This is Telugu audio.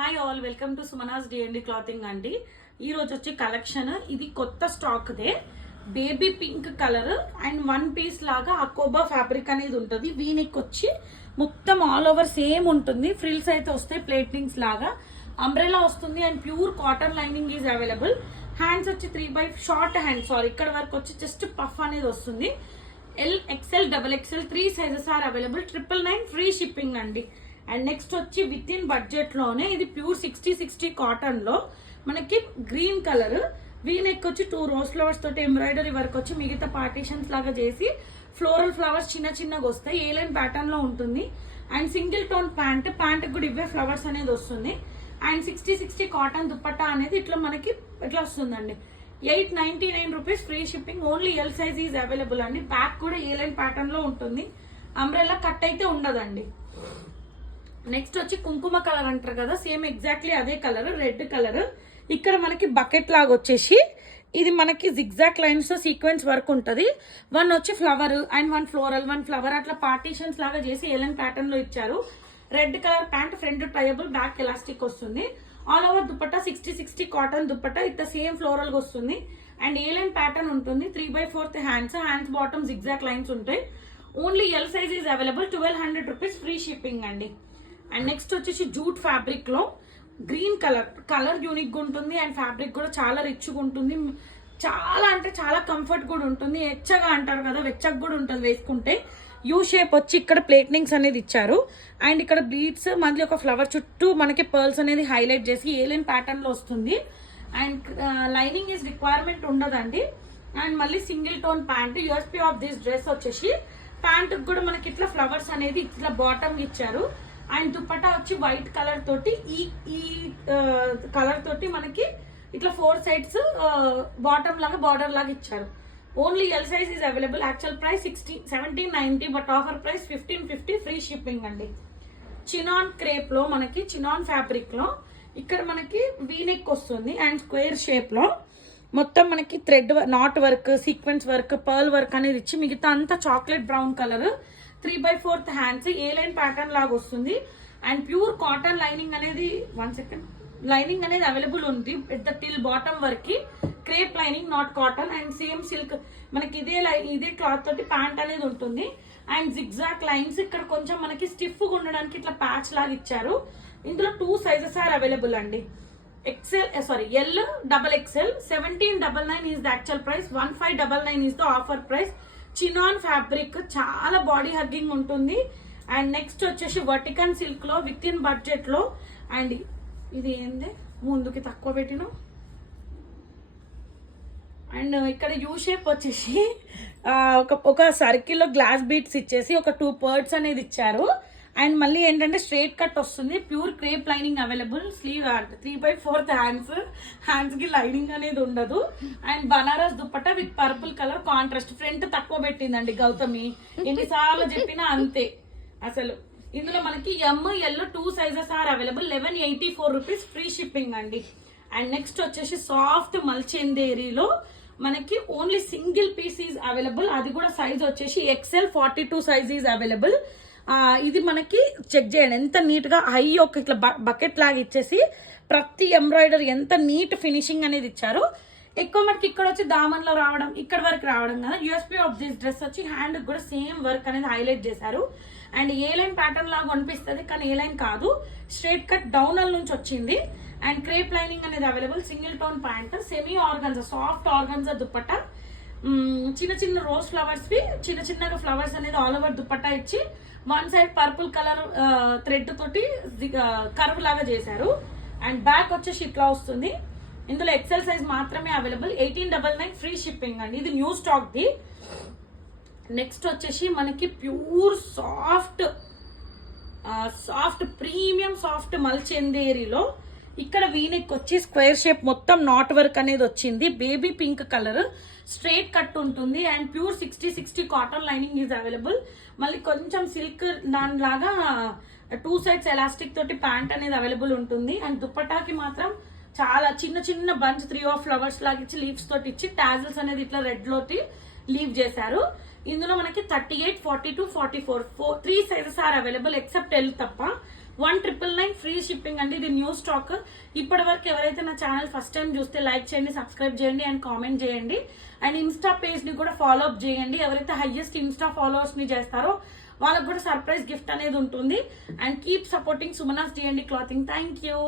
Hi all, welcome to Sumana's DMD clothing అండి. ఈ రోజు వచ్చే కలెక్షన్ ఇది కొత్త స్టాక్ దే. Baby pink colour and one piece లాగా అకోబా ఫ్యాబ్రిక్ అనేది ఉంటుంది. వీనికి వచ్చి మొత్తం ఆల్ ఓవర్ సేమ్ ఉంటుంది. ఫ్రిల్స్ అయితే వస్తాయి ప్లేటింగ్స్ లాగా. అంబ్రెలా వస్తుంది and pure cotton lining is available. Hands వచ్చి 3/5 షార్ట్ హ్యాండ్స్ ఇక్కడ వరకు వచ్చి జస్ట్ పఫ్ అనేది వస్తుంది. L, XL, double XL 3 sizes are available. 999 free shipping అండి. అండ్ నెక్స్ట్ వచ్చి విత్ ఇన్ బడ్జెట్ లోనే ఇది ప్యూర్ 60/60 కాటన్ లో మనకి గ్రీన్ కలర్. వీనెక్ వచ్చి 2 రోజ్ ఫ్లవర్స్ తోటి ఎంబ్రాయిడరీ వర్క్ వచ్చి మిగతా పార్టీషన్స్ లాగా చేసి ఫ్లోరల్ ఫ్లవర్స్ చిన్న చిన్నగా వస్తాయి. ఏ లైన్ ప్యాటర్న్ లో ఉంటుంది. అండ్ సింగిల్ టోన్ ప్యాంట్ కూడా ఇవే ఫ్లవర్స్ అనేది వస్తుంది. అండ్ 60/60 కాటన్ దుపట్టా అనేది ఇట్లా మనకి ఇట్లా వస్తుందండి. 899 rupees free shipping. Only L size is available అండి. బ్యాక్ కూడా ఏ లైన్ ప్యాటర్న్ లో ఉంటుంది. అంబ్రెల్లా కట్ అయితే ఉండదండి. నెక్స్ట్ వచ్చి కుంకుమ కలర్ అంటారు కదా, సేమ్ ఎగ్జాక్ట్లీ అదే కలర్, రెడ్ కలర్. ఇక్కడ మనకి బకెట్ లాగా వచ్చేసి ఇది మనకి జిగ్జాక్ లైన్స్ తో సీక్వెన్స్ వర్క్ ఉంటుంది. 1 వచ్చి ఫ్లవర్ అండ్ 1 ఫ్లోరల్, 1 ఫ్లవర్ అట్లా పార్టీషన్స్ లాగా చేసి ఎలన్ ప్యాటర్న్ లో ఇచ్చారు. రెడ్ కలర్ ప్యాంట్, ఫ్రంట్ ట్రయబుల్, బ్యాక్ ఎలాస్టిక్ వస్తుంది. All over dupatta 60/60 cotton dupatta ఇట్లా సేమ్ ఫ్లోరల్ గా వస్తుంది. అండ్ ఏ లైన్ ప్యాటర్న్ ఉంటుంది. 3/4 హ్యాండ్స్ బాటమ్ జిగ్జాక్ లైన్స్ ఉంటాయి. Only L size is available. 1200 rupees free shipping అండి. అండ్ నెక్స్ట్ వచ్చేసి జూట్ ఫ్యాబ్రిక్ లో గ్రీన్ కలర్ యూనిక్ గా ఉంటుంది. అండ్ ఫ్యాబ్రిక్ కూడా చాలా రిచ్ గా ఉంటుంది. చాలా అంటే చాలా కంఫర్ట్ కూడా ఉంటుంది. వెచ్చగా అంటారు కదా, వెచ్చగా కూడా ఉంటుంది వేసుకుంటే. యూ షేప్ వచ్చి ఇక్కడ ప్లేట్నింగ్స్ అనేది ఇచ్చారు. అండ్ ఇక్కడ బీడ్స్ మళ్ళీ ఒక ఫ్లవర్ చుట్టూ మనకి పర్ల్స్ అనేది హైలైట్ చేసి ఏలైన్ ప్యాటర్న్ లో వస్తుంది. అండ్ లైనింగ్ ఈజ్ రిక్వైర్మెంట్ ఉండదండి. అండ్ మళ్ళీ single tone pant. USP of this dress వచ్చేసి ప్యాంట్ కూడా మనకి ఇట్లా ఫ్లవర్స్ అనేది ఇట్లా బాటమ్ ఇచ్చారు. అండ్ దుపట్టా వచ్చి వైట్ కలర్ తోటి ఈ కలర్ తోటి మనకి ఇట్లా 4 సైడ్స్ బాటమ్ లాగా బార్డర్ లాగా ఇచ్చారు. Only L size is available. Actual price 1790 but offer price 1550 free shipping అండి. చినాన్ క్రేప్ లో మనకి చినాన్ ఫ్యాబ్రిక్ లో ఇక్కడ మనకి వీనెక్ వస్తుంది. అండ్ స్క్వేర్ షేప్ లో మొత్తం మనకి thread knot work, sequence work, pearl work అనేది ఇచ్చి మిగతా అంతా చాక్లెట్ బ్రౌన్ కలర్. 3/4 హ్యాండ్స్ ఏ లైన్ ప్యాటర్న్ లాగా వస్తుంది. అండ్ ప్యూర్ కాటన్ లైనింగ్ అనేది లైనింగ్ అనేది అవైలబుల్ ఉంది. పెద్ద టిల్ బాటమ్ వర్క్ కి crepe lining, not cotton. And same silk మనకి ఇదే క్లాత్ తోటి ప్యాంట్ అనేది ఉంటుంది. అండ్ జిగ్జాక్ లైన్స్ ఇక్కడ కొంచెం మనకి స్టిఫ్ గా ఉండడానికి ఇట్లా ప్యాచ్ లాగా ఇచ్చారు. ఇందులో 2 సైజెస్ ఆర్ అవైలబుల్ అండి. L, double XL. 1799 is the actual price. 1599 is the offer price. Chinon fabric చాలా బాడీ హగ్గింగ్ ఉంటుంది. అండ్ నెక్స్ట్ వచ్చేసి వర్టికన్ సిల్క్ లో విత్ ఇన్ బడ్జెట్ లో. అండ్ ఇది ఏంది ముందుకి తక్కువ పెట్టిన. అండ్ ఇక్కడ యూ షేప్ వచ్చేసి ఒక సర్కిల్ లో గ్లాస్ బీట్స్ ఇచ్చేసి ఒక 2 పర్ట్స్ అనేది ఇచ్చారు. అండ్ మళ్ళీ ఏంటంటే స్ట్రైట్ కట్ వస్తుంది. Pure crepe lining available. Sleeve 3/4 hands కి లైనింగ్ అనేది ఉండదు. And Banaras dupatta with purple colour contrast. Front తక్కువ పెట్టిందండి గౌతమి, ఎన్నిసార్లు చెప్పినా అంతే అసలు. ఇందులో మనకి L 2 sizes are available. 1184 rupees free shipping అండి. అండ్ నెక్స్ట్ వచ్చేసి సాఫ్ట్ మల్చెందేరీలో మనకి only single piece is available. అది కూడా సైజ్ వచ్చేసి ఎక్స్ఎల్ 42 సైజ్ ఈజ్ అవైలబుల్. ఇది మనకి చెక్ చేయండి ఎంత నీట్ గా హై ఒక ఇట్లా బకెట్ లాగా ఇచ్చేసి ప్రతి ఎంబ్రాయిడరీ ఎంత నీట్ ఫినిషింగ్ అనేది ఇచ్చారు. ఎక్కువ మనకి ఇక్కడ వచ్చి దామన్ లో రావడం, ఇక్కడ వరకు రావడం కదా. యూఎస్పీ ఆఫ్ దిస్ డ్రెస్ వచ్చి హ్యాండ్ కూడా సేమ్ వర్క్ అనేది హైలైట్ చేశారు. అండ్ ఏ లైన్ ప్యాటర్న్ లాగా అనిపిస్తుంది కానీ ఏ లైన్ కాదు, స్ట్రైట్ కట్ డౌనల్ నుంచి వచ్చింది. అండ్ క్రేప్ లైనింగ్ అనేది available. Single tone pant, semi organza, soft organza dupatta. చిన్న చిన్న రోజ్ ఫ్లవర్స్ వి చిన్న చిన్నగా ఫ్లవర్స్ అనేది ఆల్ ఓవర్ దుపట్టా ఇచ్చి 1 సైడ్ పర్పుల్ కలర్ థ్రెడ్ తోటి కర్వ్ లాగా చేశారు. అండ్ బ్యాక్ వచ్చేసి ఇట్లా వస్తుంది. ఇందులో ఎక్సెల్ సైజ్ మాత్రమే అవైలబుల్. 1899 ఫ్రీ షిప్పింగ్ అండి. ఇది న్యూ స్టాక్ ది. నెక్స్ట్ వచ్చేసి మనకి ప్యూర్ సాఫ్ట్ ప్రీమియం సాఫ్ట్ మల్చెందేరీలో ఇక్కడ వీనెక్ వచ్చి స్క్వేర్ షేప్ మొత్తం నాట్ వర్క్ అనేది వచ్చింది. Baby pink colour straight cut ఉంటుంది. And pure 60/60 cotton lining is available. మళ్ళీ కొంచెం సిల్క్ దాని లాగా 2 సైడ్స్ ఎలాస్టిక్ తోటి ప్యాంట్ అనేది అవైలబుల్ ఉంటుంది. అండ్ దుపట్టాకి మాత్రం చాలా చిన్న చిన్న బంచ్ 3 ఫ్లవర్స్ లాగా ఇచ్చి లీవ్స్ తోటి ఇచ్చి టాజిల్స్ అనేది ఇట్లా రెడ్ లోటి లీవ్ చేశారు. ఇందులో మనకి 38, 42, 44 3 sizes are available except L తప్ప. 1999 ఫ్రీ షిప్పింగ్ అండి. ఇది న్యూ స్టాక్. ఇప్పటి వరకు ఎవరైతే నా ఛానల్ ఫస్ట్ టైం చూస్తే లైక్ చేయండి, సబ్స్క్రైబ్ చేయండి అండ్ కామెంట్ చేయండి. అండ్ ఇన్స్టా పేజ్ ని కూడా ఫాలో అప్ చేయండి. ఎవరైతే హైయెస్ట్ ఇన్స్టా ఫాలోవర్స్ ని చేస్తారో వాళ్ళకు కూడా సర్ప్రైజ్ గిఫ్ట్ అనేది ఉంటుంది. And keep supporting Sumanas DMD clothing. Thank you.